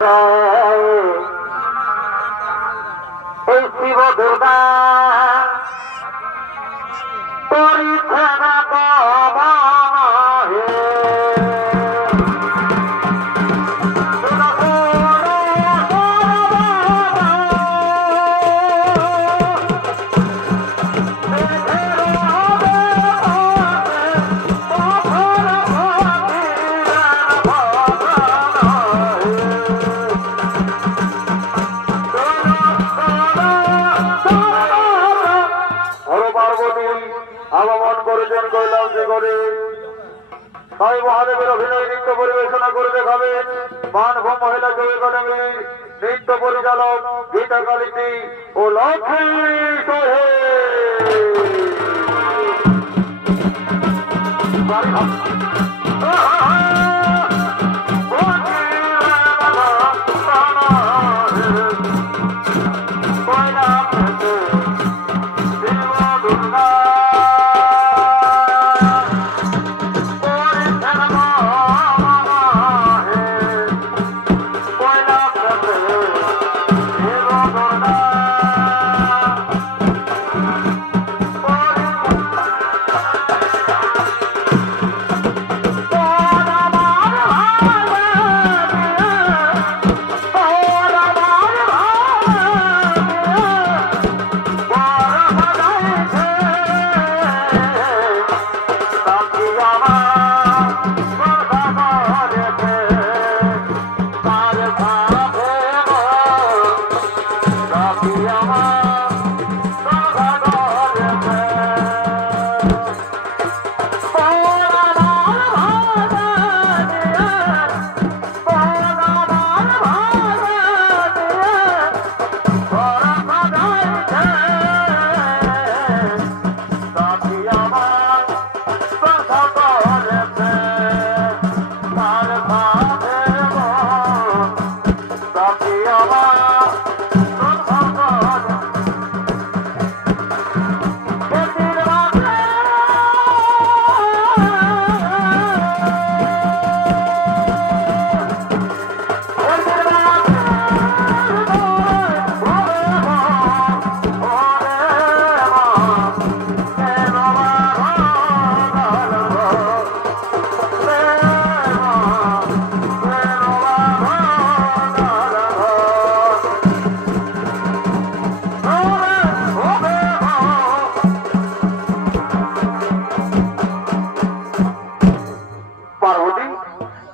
এই শিব দুর্গা পরিচ্ছন্ন আগমন করেছেন কৈলাসে করে তাই মহাদেবের অভিনয় নৃত্য পরিবেশনা করে দেখাবেন মানভূম মহিলা যোগ একাডেমির নৃত্য পরিচালক গীতা কালিতি ও লক্ষ্মী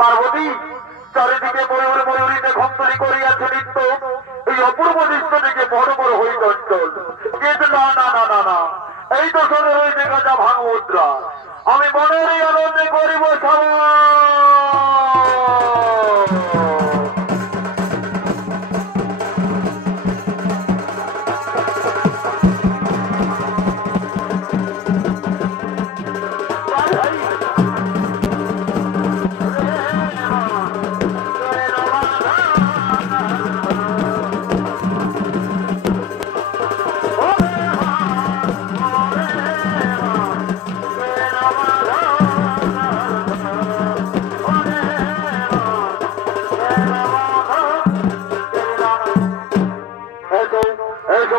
পার্বতী চারিদিকে ময়ূর ময়ূরীতে ঘন্তরি করিয়াছে নৃত্য এই অপূর্ব দৃশ্য দিকে বড় বড় হই চঞ্চল কিন্তু না না না না না এই তো সঙ্গে হয়েছে গাজা ভাঙ মুদ্রা আমি মনের আনন্দে করিব সবাই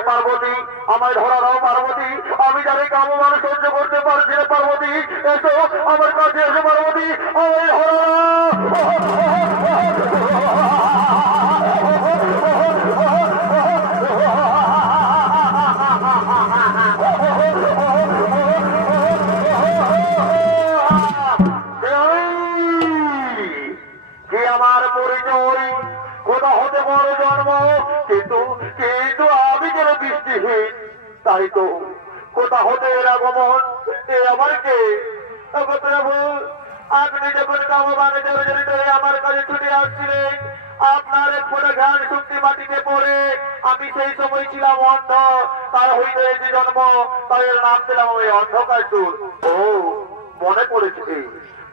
পার্বতী আমায় ধরাও পার্বতী আমি যারে কাম মানুষ সহ্য করতে পারছি না পার্বতী এসো আমার কাছে এসো পার্বতী আমায় কি আমার পরিচয় কোথা হতে বড় জন্ম কিন্তু কিন্তু আমি যেন দৃষ্টিহীন তাই তো কোথা হতে এর আগমন এ আমার কে প্রভু আপনি যখন কামবানে জড়িত হয়ে আমার কাছে ছুটে আসছিলেন আপনার এক ফোটা জ্ঞান শক্তি মাটিতে পড়ে আমি সেই সময় ছিলাম অন্ধ তার হইতে হয়েছে জন্ম তাই এর নাম দিলাম ওই অন্ধকাসুর ও মনে পড়েছে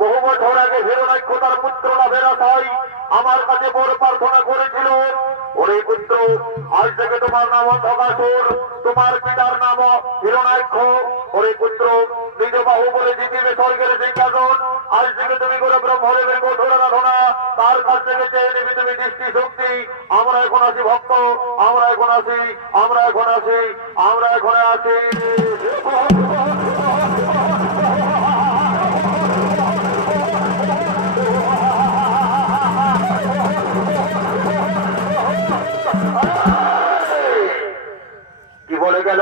বহু বছর আগে হিরণ্যাক্ষ তার পুত্র লাভেরা তাই আমার কাছে বড় প্রার্থনা করেছিল ওরে পুত্র আজ থেকে তোমার নাম অন্ধকাসুর তোমার পিতার নাম হিরণ্যাক্ষ ওরে পুত্র নিজ বাহু বলে জিতিবে স্বর্গের সিংহাসন আজ থেকে তুমি করে ব্রহ্মদেবের কঠোর আরাধনা, তার কাছ থেকে চেয়ে নিবি তুমি দৃষ্টি শক্তি। আমরা এখন আছি ভক্ত, আমরা এখন আছি, আমরা এখন আছি, আমরা এখন আছি। কি বলে গেল?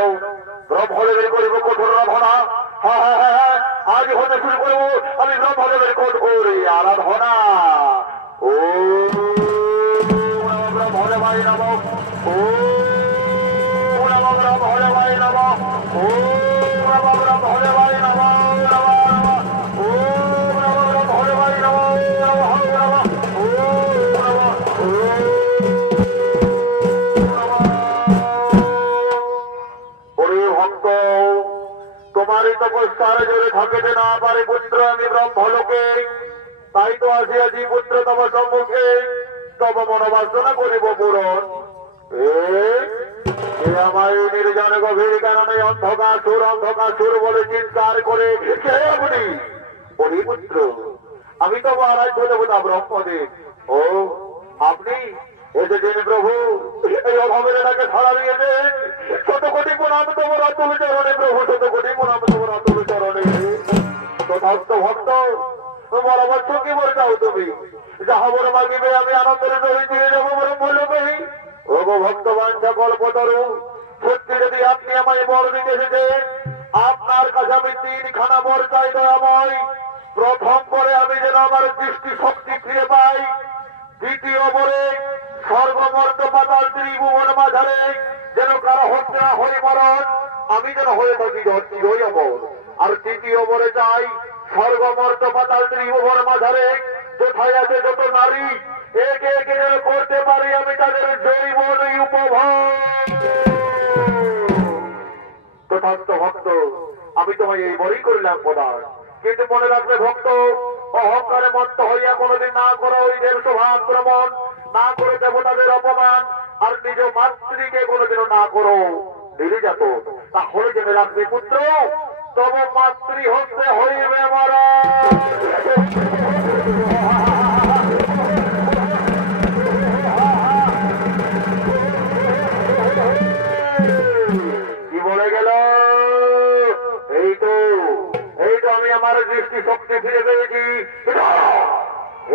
ব্রহ্মদেবের করিব কঠোর আরাধনা। হ্যাঁ হ্যাঁ হ্যাঁ হ্যাঁ, আজ হতে শুরু করবো আমি ব্রহ্মদেবের কঠোর আরাধনা। ও ব্রহ্মদেবায় নমঃ, ও ব্রহ্মদেবায় নমঃ, ও ব্রহ্মদেবায় নমঃ, ও ব্রহ্মদেবায় নমঃ, তোমারই তপস্যার জোরে থাকিতে না পারে পুত্র আমি ব্রহ্মলোকে, তাই তো আসিয়াছি পুত্র তব সম্মুখে, তব মনোবাসনা করিব পূরণ। আমার নির্জন গভীর কারণে অন্ধকার সুর বলে চিৎকার করে কে আপনি? বলি পুত্র আমি তব আরাধ্য দেবতা ব্রহ্মদেব। ও আপনি এসেছেন প্রভু, এই অভাবের এটাকে ছাড়া দিয়েছেন। শত কোটি প্রণাম তোমার অতুল চরণে প্রভু, শত কোটি প্রণাম তোমার অতুল চরণে। তথার্থ ভক্ত বরাবর চোখে বলে যাও তুমি, যাহা বড় মাগিবে আমি আনন্দের সহিত দিয়ে যাবো ব্রহ্মলোকে। ও গো ভক্তবান সকল পতরু, সত্যি যদি আপনি আমায় বর দিতে এসেছেন, আপনার কাছে আমি 3খানা বর চাই দয়াময়। প্রথম করে আমি যেন আমার দৃষ্টি শক্তি ফিরে পাই, দ্বিতীয় বরে স্বর্গমর্ত পাতাল ত্রিভুবন মাঝারে যেন কারো হচ্ছে না হরিমরণ, আমি যেন হয়ে থাকি চিরই অমর। আর তৃতীয় বরে চাই স্বর্গমর্ত পাতাল ত্রিভুবন মাঝারে কোথায় আছে যত নারী, একে একে যেন করতে পারি আমি তাদের জৈবন উপভোগ। তথার্থ ভক্ত আমি তোমায় এই বরই করিলাম প্রদান, কিন্তু মনে রাখবে ভক্ত, অহংকারে মত্ত হইয়া কোনোদিন না করো ওই দেড়শোভা আক্রমণ, না করে দেবতাদের অপমান, আর নিজ মাতৃকে কোনোদিনও না করো নির্যাত। তাহলে জেনে রাখবে পুত্র, তব মাতৃ হতে হইবে মারা। কি বলে গেল? এই তো আমি আমার দৃষ্টি শক্তি ফিরে পেয়েছি।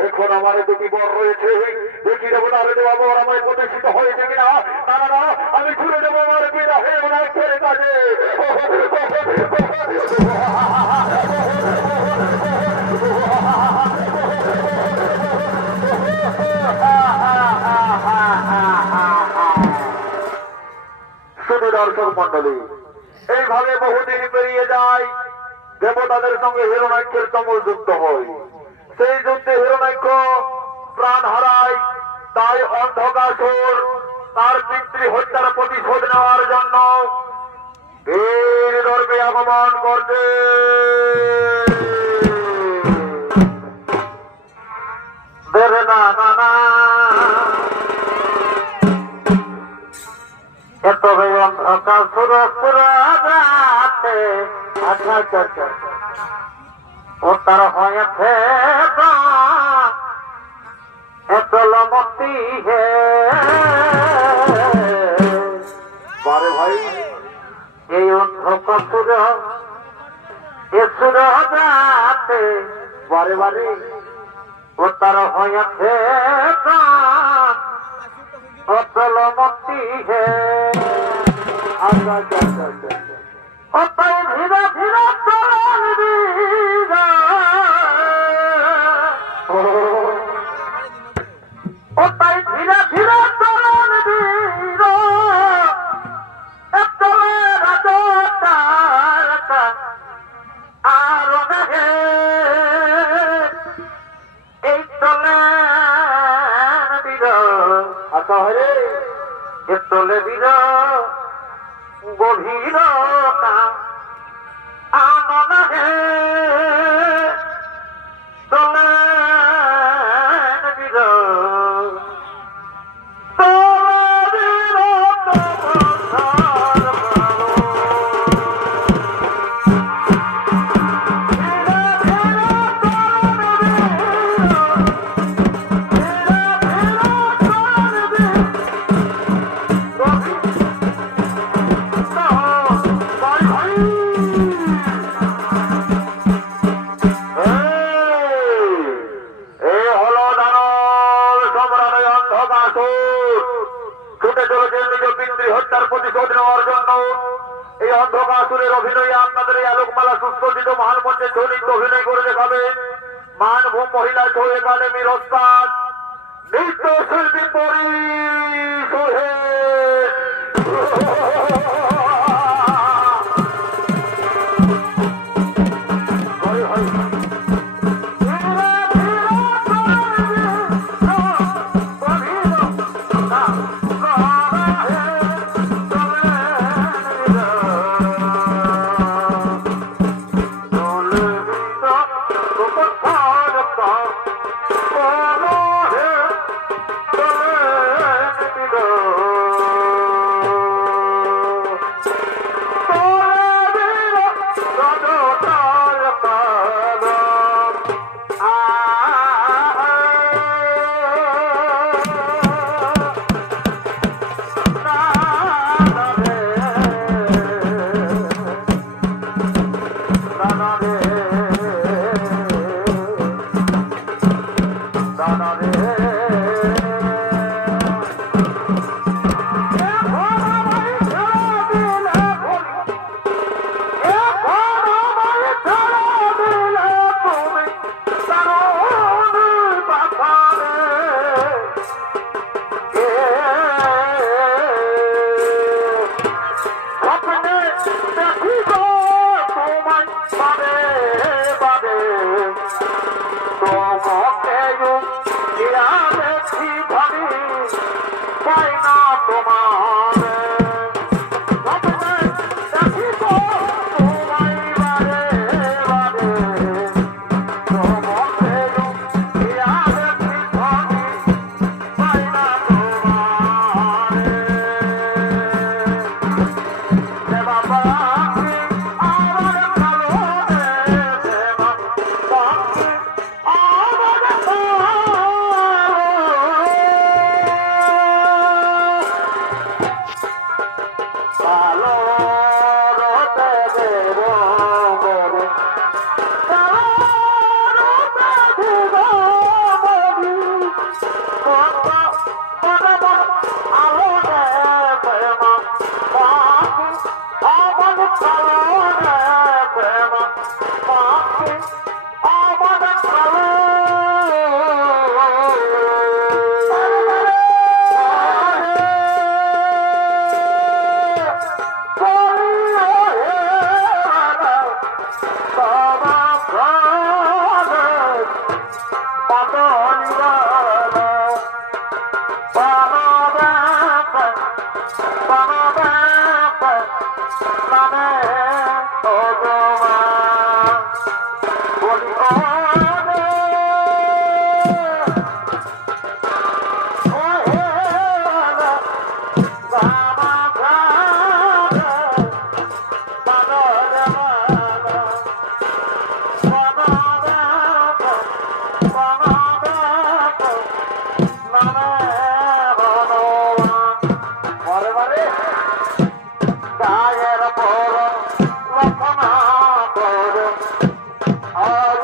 এখন আমার দুটি বর রয়েছে, দেখি দেবতার দেওয়া বর আমায় প্রতিষ্ঠিত হয়েছে কিনা। না না না, আমি ছুড়ে দেবো আমার পিতা হে ওনার ছেড়ে কাজে। শুধু দর্শক মন্ডলী, এইভাবে বহুদিন পেরিয়ে যায়, দেবতাদের সঙ্গে হিরণ্যাক্ষের তুমুল যুদ্ধ হয়। সেই যুদ্ধে হিরণ্যাক্ষ প্রাণ হারায়, তাই অন্ধকাসুর তার পিতৃ হত্যার প্রতিশোধ নেওয়ার জন্য বীর দর্পে আগমন করতে। তবে অন্ধকাসুর আচ্ছা ও তার হয়েছে এতলমতি হে বারে ভাই, এই অন্ধকাসুর এসুর যাতে বারে বারে ও তার হয়েছে অতলমতি হে। আচ্ছা ও তাই ধীরে ধীরে চলন দিগা, ও তাই ধীরে ধীরে চলন দিগা, এতলে রাজতা আর নাহে এই চলে দিল। আচ্ছা হরে এতলে দিল গভীর আনন হে চলে বীর অন্ধকাসুর ছুটে চলেছে নিজ পিতৃ হত্যার প্রতিশোধ নেওয়ার জন্য। এই অন্ধকাসুরের অভিনয়ে আপনাদের এই আলোকমালা সুস্থিত মহান মঞ্চে চলিত অভিনয় করে দেখাবেন মানভূম মহিলা ছৌ একাডেমির ওস্তাদ নৃত্য শিল্পী পরি Bye.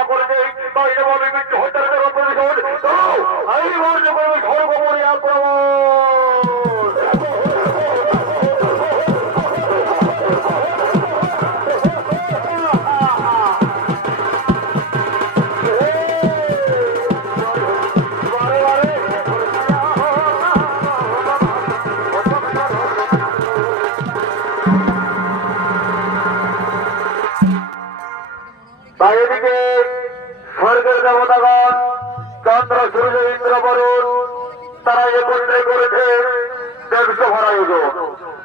না করেছে তাইলে বলে মৃত্যু হত্যার প্রতিশোধ এই মুহূর্তে করবে সর্বপরি আক্রমণ। তাই এদিকে স্বর্গের দেবতাগণ চন্দ্র সূর্য ইন্দ্র বরুণ তারা একত্রে করেছে দেবস্ব ভাই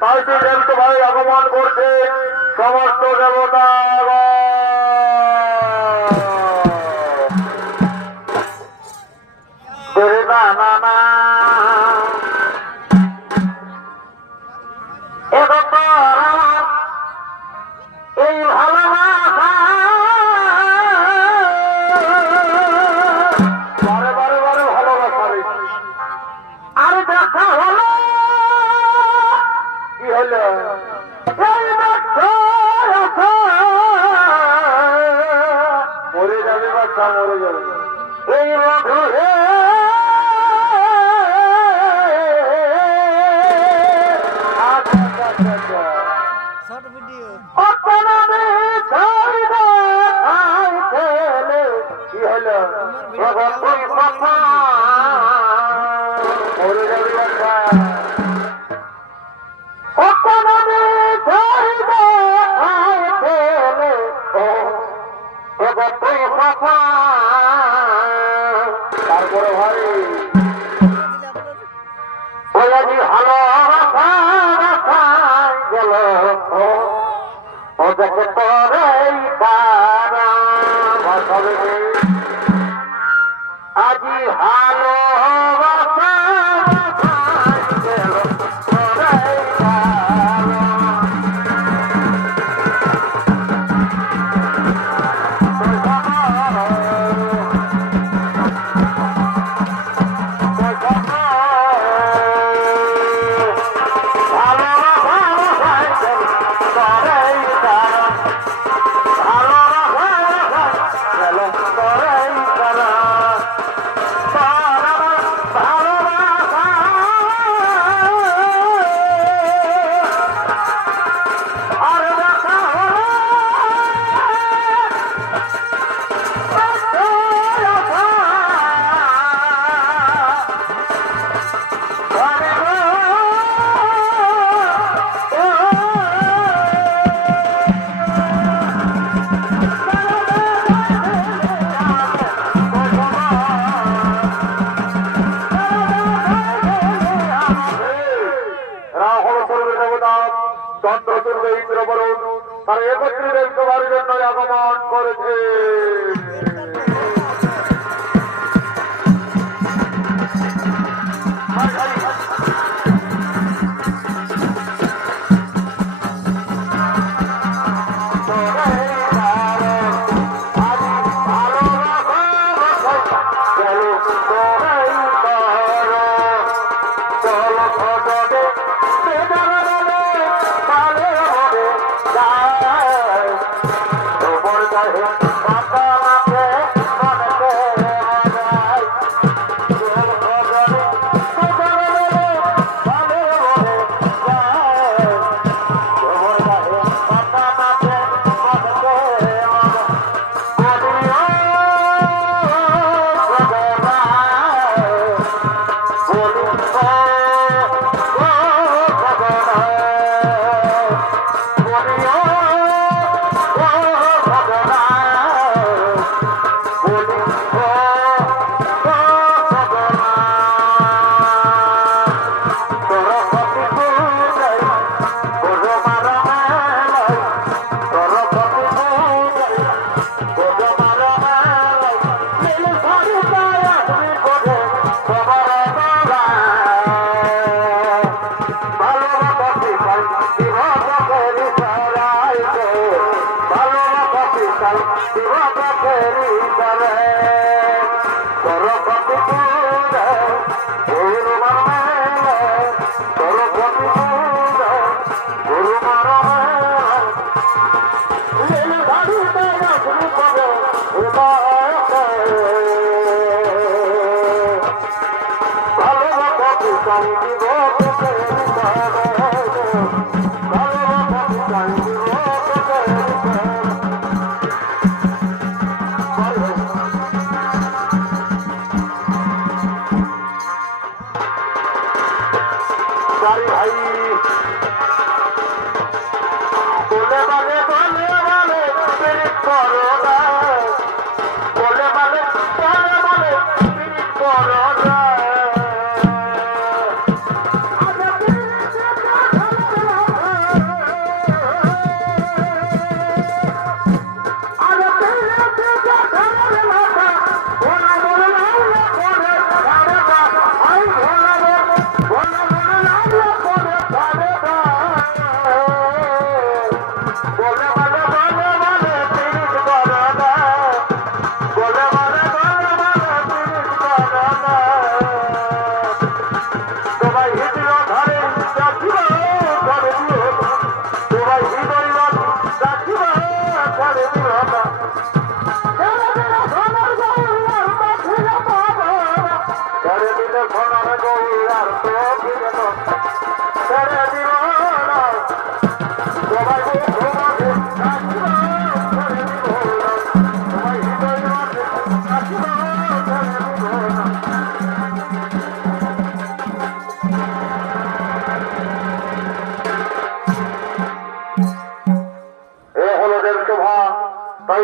তাই সেই দেবস্ব ভাই আগমন করছে সমস্ত দেবতাগণ। এই ভালোবাসা বারে বারে বারে ভালোবাসা আর দেখা হলো কি হলো মরে যাবে বাচ্চা মরে যাবে এই মধু তারপরে ভাই ভালো গেল ও দেখে পরে আজি ভালো চন্দ্র সূর্য ইন্দ্র বরুণ তারা একত্রে দেখবার জন্য আগমন করেছে। Bye.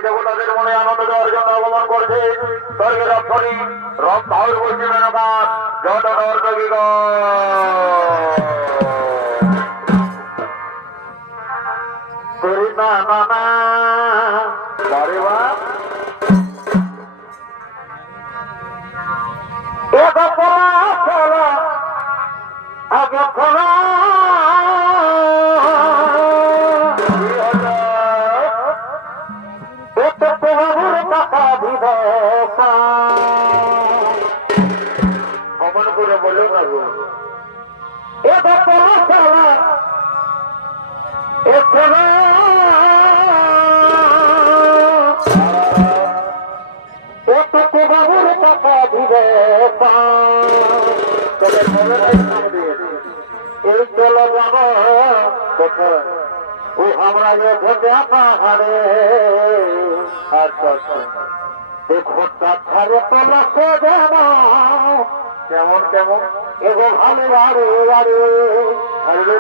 দেবতাদের মনে আনন্দ দেওয়ার জন্য অবমান করছে স্বর্গের অক্ষরী রব ভাবের বলছে মেনকার যত নর্তকীগ না না না বারে বা আগে খোলা অমন করে বলে না গো বাবুর টাকা দিবে এই চলে যাব কোথায় ও আমরা যে ভোজা পাহাড়ে দেখো তাছাড়ে তলাশে যাব কেমন কেমন এগো ভালো আরে আরে আরে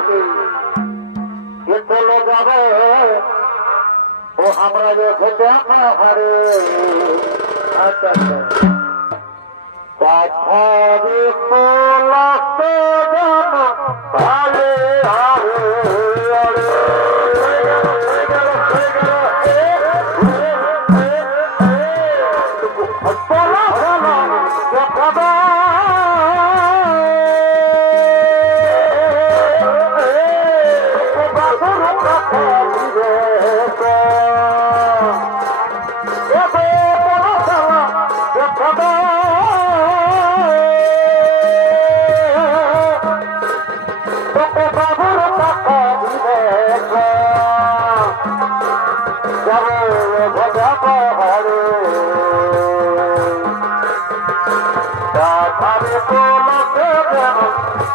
কে চলে যাবে ও আমরা যে ভোজা পাহাড়ে আচ্ছা আচ্ছা তাছাড়ে তলাশে যাব ভালো আরে আরে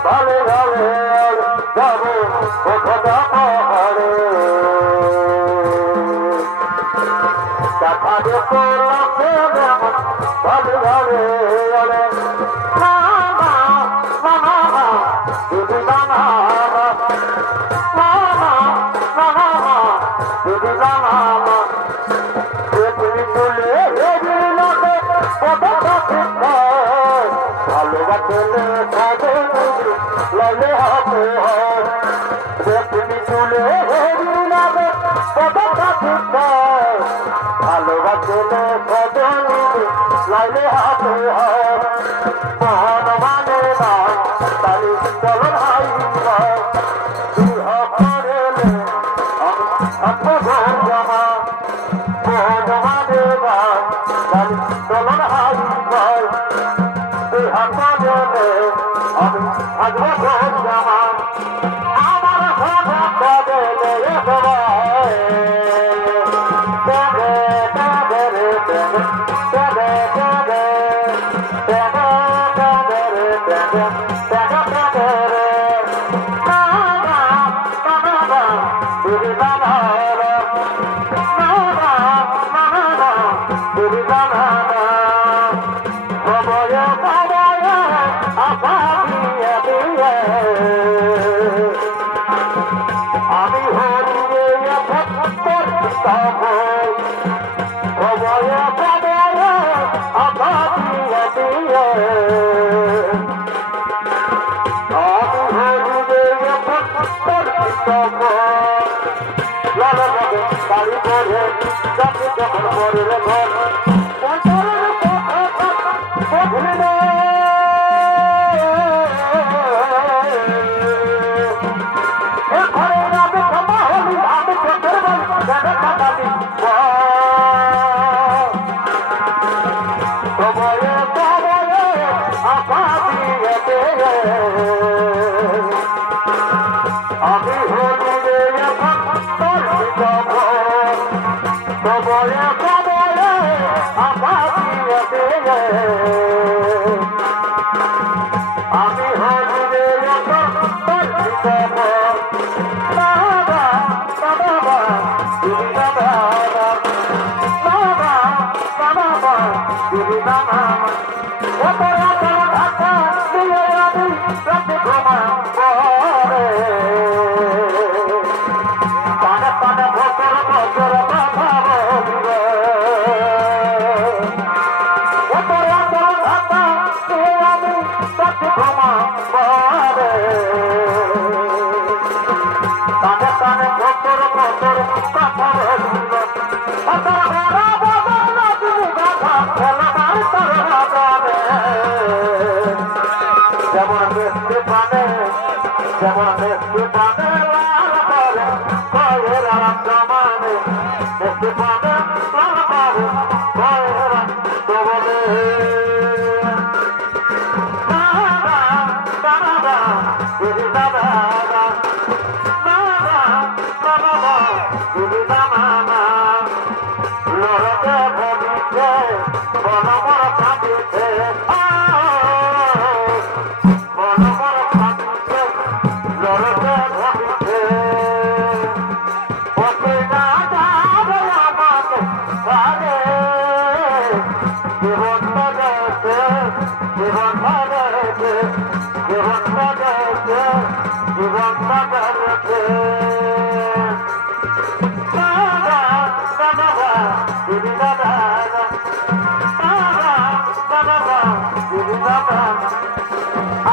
ভালো ভালো যাব কোথা পাহাড়ে তাকে তোলাতে যাব ভালো ভালো দিদি নানা দিদি নানা তুমি চলে ভালোবাসলে ললে হাতে তুমি চলে ভালোবাসলে লাইলে হাতে মহান মানে না তালি চল ভাই জামা মহান মানে না তালি চল ভাই আমি ভগবান জামা আমার ভাগবত আমি হরিয়ে ভক্তর সময় আপাতিয়া দিয়ে আমি হরিয়ে ভক্তর বাড়ি করে যাকে যখন করে ঘর আমি হলিরে ভক্তর সময় সময় আপাতিয়া দিয়ে আমি হলিরে ভক্তর বাবা বাবা তুমি বাবা বাবা বাবা তুমি বাবা যেমন দেখতে পানে যেমন দেখতে পানে লাল করে কয়ের আরাম জমানে দেখতে পানে লাল করে কয়ের আরাম জমানে বাবা বাবা দিদি বাবা বাবা বাবা দিদি বাবা লড়তে ভবিছে বড় বড় কাঁদিছে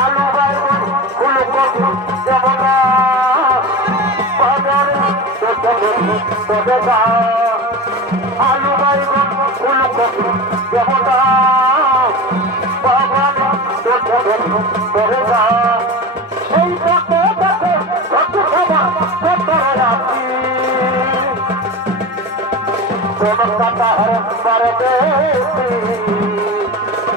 আলু বাইগন ফুলকপি যেমন আলু বাইগন ফুলকপি যেমন এই দেখে দেখে কত খাবার কত রাখি কোন কথা পারে দেখি আমার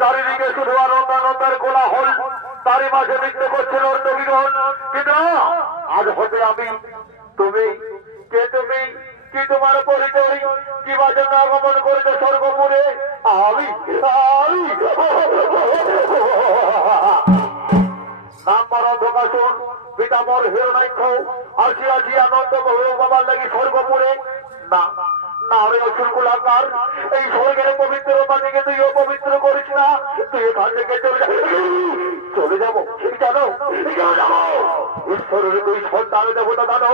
চারিদিকে শুধু আনন্দানন্দের কোলাহল, তারই মাঝে নৃত্য করছিল অর্ণবীগণ। কিন্তু আজ হতে আমি, তুমি কে, তুমি কি, তোমার পরিচয়, কিবা জন্য আগমন করেছে স্বর্গপুরে? আমি নাম পর অন্ধকাশন পিতামর হিরণাক্ষ আসিয়াছি আনন্দ বাবার লাগি স্বর্গপুরে। না না রে অসুর কুলাকার, এই স্বর্গের পবিত্রতা থেকে তুই অপবিত্র করিস না। তুই এখান থেকে চলে যাবো জানো, ঈশ্বরের তুই সন্তান দেবতা জানো।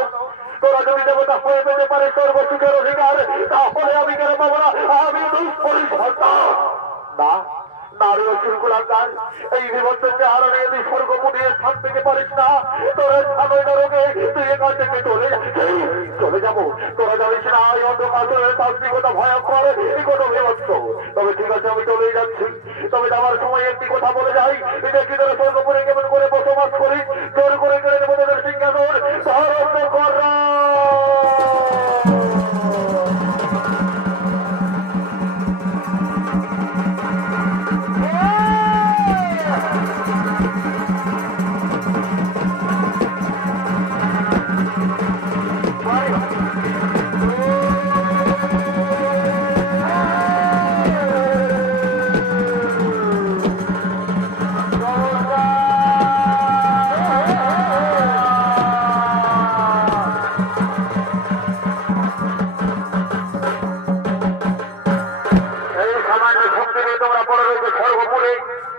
তোরা যদি দেবতা হয়ে পেতে পারে সর্বসুখের অধিকার, তাহলে আমি কেন পাবো না? আমি দুষ্করি সন্তান। না নারী অসুর কুলাকার, এই বিভক্তের চেহারা নিয়ে তুই স্বর্গপুরে স্থান পেতে পারিস না। তোর স্থানের নরকে তুই এখান থেকে চলে যাবো। তোরা জানিস না এই অন্ধকারের তাত্ত্বিকতা ভয়ঙ্কর, এই কোনো বিভক্ত। তবে ঠিক আছে, আমি চলেই যাচ্ছি। তবে যাওয়ার সময় একটি কথা বলে যাই, দেখি তোরা স্বর্গপুরে কেমন করে বসবাস করিস। জোর করে কেড়ে নেবো তোদের সিংহাসন, ধারণ কর।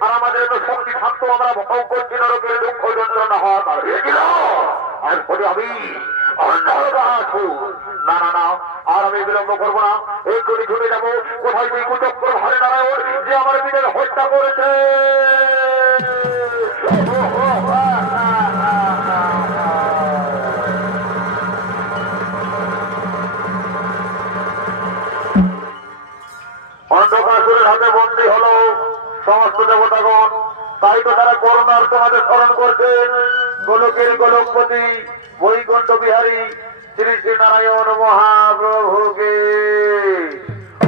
আর আমাদের তো শক্তি থাকতো, আমরা ভোগ করছি নরকের দুঃখ যন্ত্রণা হওয়া তার হয়েছিল। আর ফলে আমি না না না, আর আমি বিলম্ব করবো না, এক্ষুনি ছুটে যাবো। কোথায় সেই কুচক্র ভারে নারায়ণ যে আমার বিদের হত্যা করেছে? অন্ধকাসুরের হাতে বন্দী হলো সমস্ত দেবতাগণ। তাই তো তারা করুণার তোমাদের স্মরণ করছেন। গোলকের গোলকপতি বৈকুণ্ঠ বিহারী শ্রী শ্রী নারায়ণ মহাপ্রভুকে।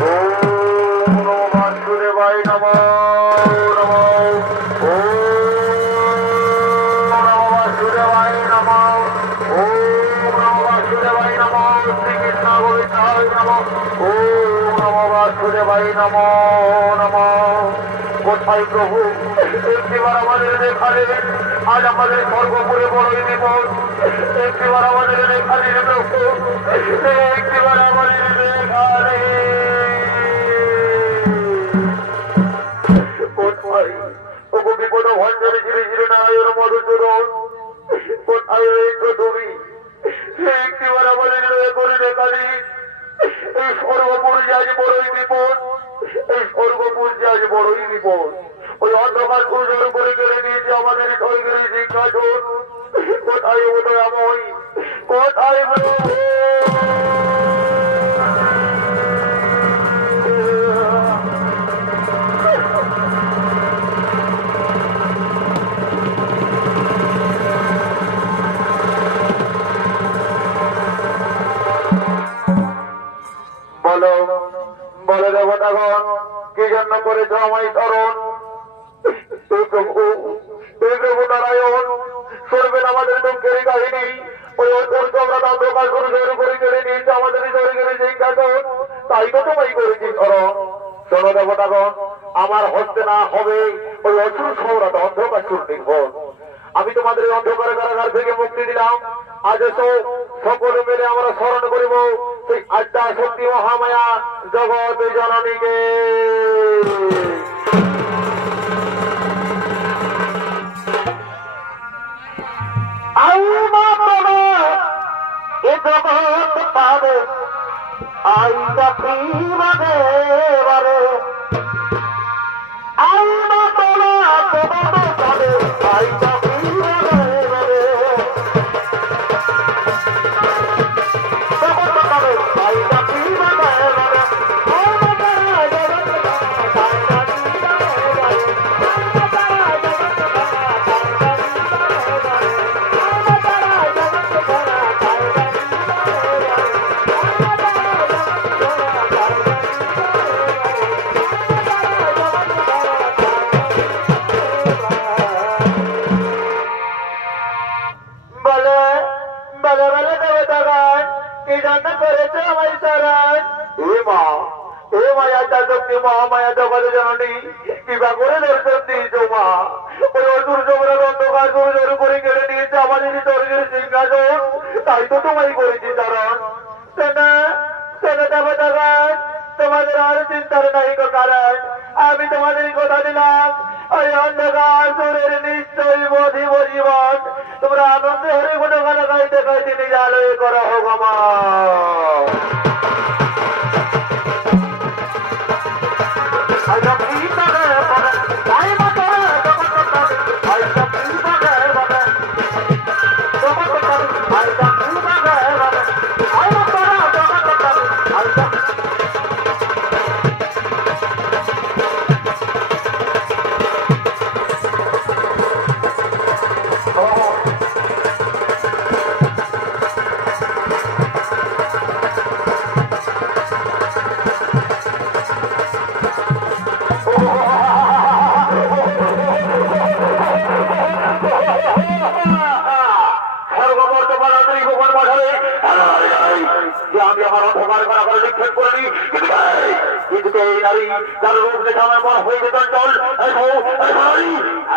ওম নমো বাসুদেবায় নমো নমো। ওম নমো বাসুদেবায় নমো। ওম নমো বাসুদেবায় নমো। শ্রীকৃষ্ণ গোবিন্দায় নমো। ওম নমো বাসুদেবায় নমো নমো। কোথায় প্রভু একটিবার আমাদের দেখালে, আজ আমাদের স্বর্গপুরে বড়ই বিপদ। একটিবার আমাদের দেখালে প্রভু, একটিবার আমাদের দেখালে। কোথায় প্রভু বিপদ ভঞ্জনে শ্রী শ্রী নারায়ণ মধুসূদন, কোথায় রয়েছ তুমি? একটিবার আমাদের দয়া করে দেখালি। এই স্বর্গপুর যে আজ বড়ই বিপদ, এই স্বর্গপুর যে আজ বড়ই বিপদ। ওই অন্ধকার সূর্যের উপরে কেড়ে নিয়েছে আমাদের স্বর্গের সিংহাসন। কোথায় উদয়াময়, কোথায় প্রভু? বলো বলো দেবতাগণ, কি জন্য করেছ আমায় স্মরণ? এই প্রভু নারায়ণ, শুনবেন আমাদের দুঃখের কাহিনী। ওই অসুর সম্রাট অন্ধকার শুরু শুরু করে কেড়ে নিয়েছে আমাদের শরীরের সেই কাজন, তাই তো তোমায় করেছি স্মরণ। শোনো দেবতাগণ, আমার হস্তে না হবে ওই অসুর সম্রাট অন্ধকার শুরু নির্ভর। আমি তোমাদের এই অন্ধকার কারাগার থেকে মুক্তি দিলাম। আজ এসো সকলে মিলে আমরা স্মরণ করিব সেই আদ্যা শক্তি মহামায়া জগৎ জননীকে। এ জগৎ পাবে আইটা প্রিমাদে বারে, আইনা তোলা তোমাদের পাবে আইটা প্রিমাদে বারে, জগৎ পাবে আইটা প্রিমাদে বারে। মহামায়া জগৎ জননী, কিবা করে দর্শন দিয়েছ মা? ওই অসুর সম্রাট অন্ধকার শুরু করে কেড়ে নিয়েছে আমাদের স্বর্গের সিংহাসন, তাই তো তোমায় করেছি কারণ। দেবতাগণ, তোমাদের আর চিন্তার নাই কারণ। আমি তোমাদের কথা দিলাম, ওই অন্ধকার সুরের নিশ্চয়ই বধিব জীবন তোমরা আনন্দে হরে গুণ গান গাইতে গাইতে নিজ আলোয় করা হোক আমার। আমি আমার অন্ধকার করা করে নিক্ষেপ করিনি, কিন্তু এই নারী যার রূপ দেখে আমার মন হয়ে যেত চল,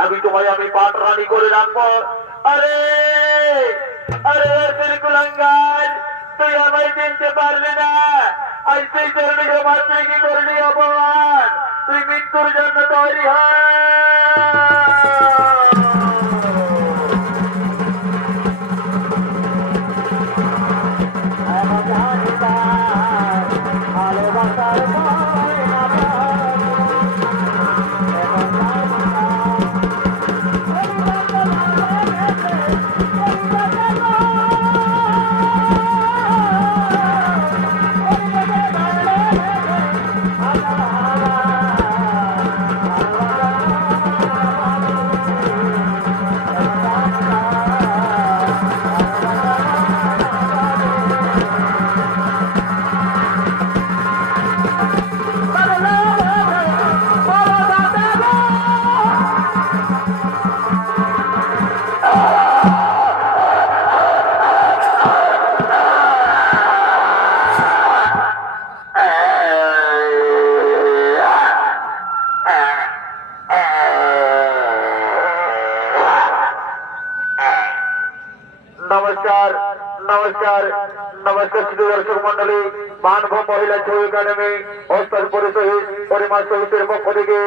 আমি তোমায় আমি পাট রানী করে রাখবো। আরে আরে কুলাঙ্গার, তুই আমায় চিনতে পারলি না? আজ তুই চরণে জমা তুই কি করলি অপমান? তুই মৃত্যুর জন্য তৈরি হয়। नमस्कार नमस्कार नमस्कार श्री दर्शक मंडली मानव महिला छवि एकाडेमी हस्तर परिसहित परिमाण सहित पक्ष থেকে